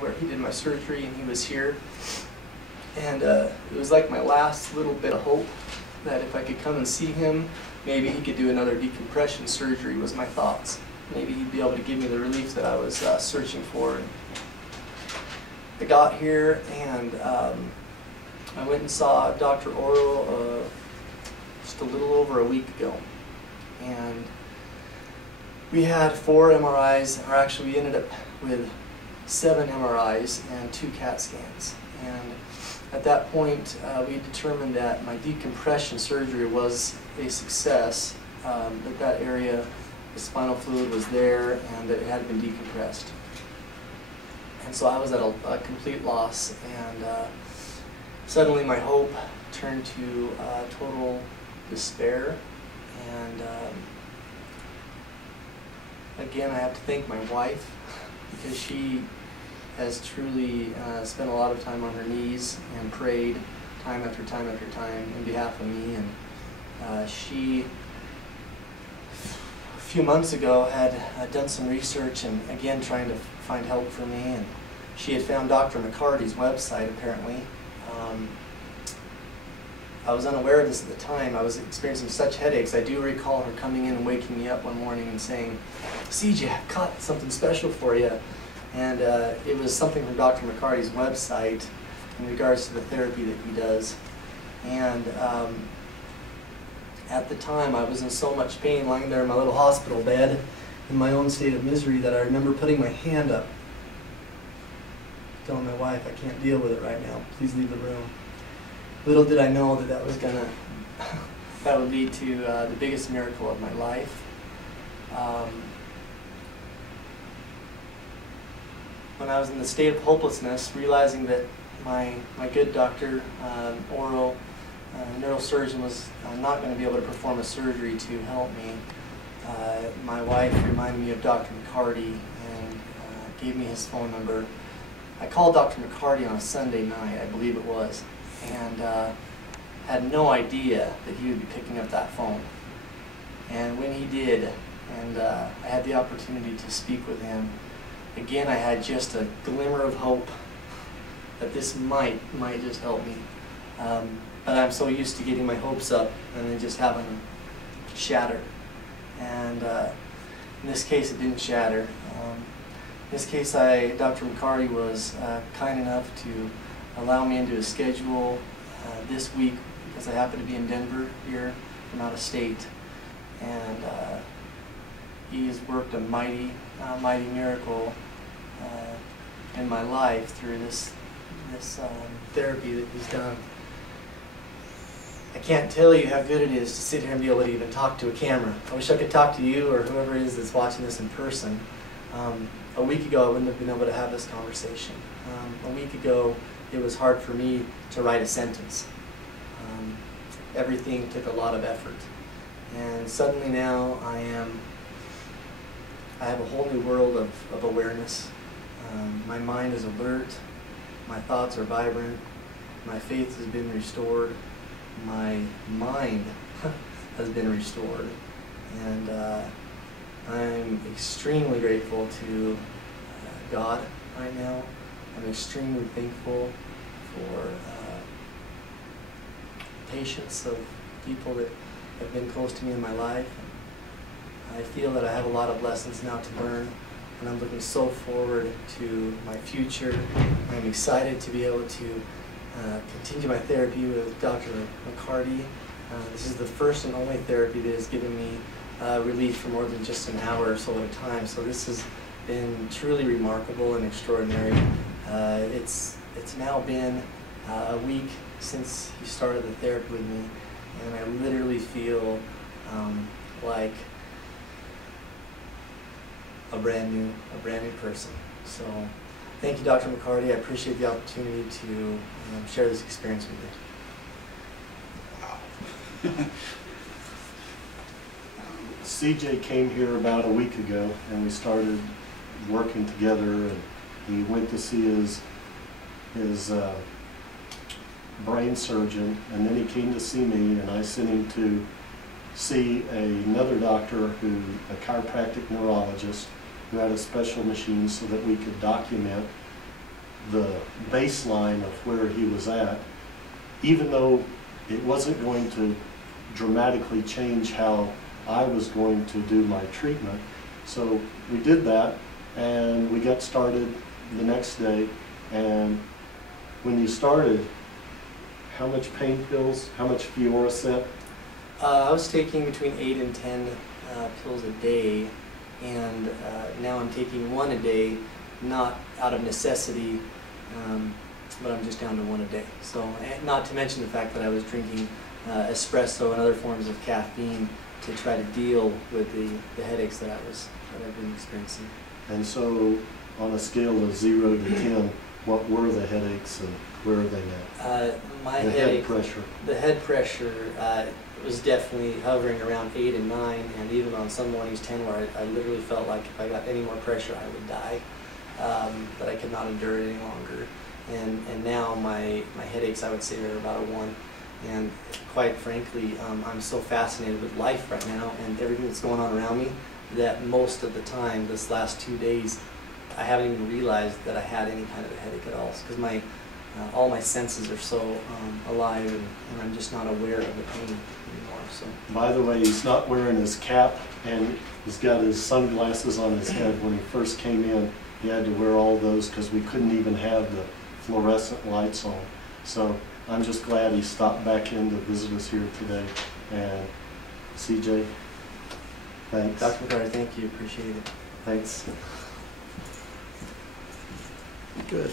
where he did my surgery, and he was here. And it was like my last little bit of hope that if I could come and see him, maybe he could do another decompression surgery, was my thoughts. Maybe he'd be able to give me the relief that I was searching for. And I got here, and I went and saw Dr. Oral just a little over a week ago. And we had 4 MRIs, or actually we ended up with 7 MRIs and 2 CAT scans. And at that point, we determined that my decompression surgery was a success, that area, the spinal fluid was there, and that it had been decompressed. And so I was at a complete loss, and suddenly my hope turned to total despair. And again, I have to thank my wife, because she has truly spent a lot of time on her knees and prayed time after time after time in behalf of me. And she, a few months ago, had done some research and again trying to find help for me. And she had found Dr. McCarty's website, apparently. I was unaware of this at the time. I was experiencing such headaches. I do recall her coming in and waking me up one morning and saying, "CJ, I've got something special for you." And it was something from Dr. McCarty's website in regards to the therapy that he does. And at the time, I was in so much pain lying there in my little hospital bed in my own state of misery that I remember putting my hand up, telling my wife, "I can't deal with it right now. Please leave the room." Little did I know that that would lead to the biggest miracle of my life. When I was in the state of hopelessness, realizing that my good doctor, oral neurosurgeon, was not going to be able to perform a surgery to help me, my wife reminded me of Dr. McCarty and gave me his phone number. I called Dr. McCarty on a Sunday night, I believe it was, and had no idea that he would be picking up that phone. And when he did, and I had the opportunity to speak with him, again I had just a glimmer of hope that this might just help me. But I'm so used to getting my hopes up and then just having them shatter. And in this case, it didn't shatter. In this case, Dr. McCarty was kind enough to allow me into his schedule this week, because I happen to be in Denver here from out of state. And he has worked a mighty miracle in my life through this therapy that he's done. I can't tell you how good it is to sit here and be able to even talk to a camera. I wish I could talk to you or whoever it is that's watching this in person. A week ago, I wouldn't have been able to have this conversation. A week ago, it was hard for me to write a sentence. Everything took a lot of effort. And suddenly now I have a whole new world of awareness. My mind is alert, my thoughts are vibrant, my faith has been restored, my mind has been restored, and I'm extremely grateful to God right now. I'm extremely thankful for patience of people that have been close to me in my life. I feel that I have a lot of lessons now to learn, and I'm looking so forward to my future. I'm excited to be able to continue my therapy with Dr. McCarty. This is the first and only therapy that has given me relief for more than just an hour or so at a time. So this has been truly remarkable and extraordinary. It's now been a week since he started the therapy with me, and I literally feel like a brand new person. So thank you, Dr. McCarty. I appreciate the opportunity to share this experience with you. CJ came here about a week ago, and we started working together, and he went to see his brain surgeon, and then he came to see me, and I sent him to see another doctor, a chiropractic neurologist, who had a special machine so that we could document the baseline of where he was at, even though it wasn't going to dramatically change how I was going to do my treatment. So we did that, and we got started the next day. And when you started, how much pain pills, how much Fioricet? I was taking between 8 and 10 pills a day, and now I'm taking 1 a day, not out of necessity, but I'm just down to 1 a day. So, not to mention the fact that I was drinking espresso and other forms of caffeine to try to deal with the headaches that I've been experiencing. And so, on a scale of 0 to 10, what were the headaches and where are they now? The head pressure. The head pressure was definitely hovering around 8 and 9, and even on some mornings 10, where I literally felt like if I got any more pressure I would die, that I could not endure it any longer. And now my headaches, I would say, are about a 1. And quite frankly, I'm so fascinated with life right now and everything that's going on around me that most of the time, this last 2 days, I haven't even realized that I had any kind of a headache at all, because all my senses are so alive, and I'm just not aware of the pain anymore. So. By the way, he's not wearing his cap, and he's got his sunglasses on his head. When he first came in, he had to wear all those because we couldn't even have the fluorescent lights on. So I'm just glad he stopped back in to visit us here today. And CJ, thanks. Dr. McCarty, thank you. Appreciate it. Thanks. Good.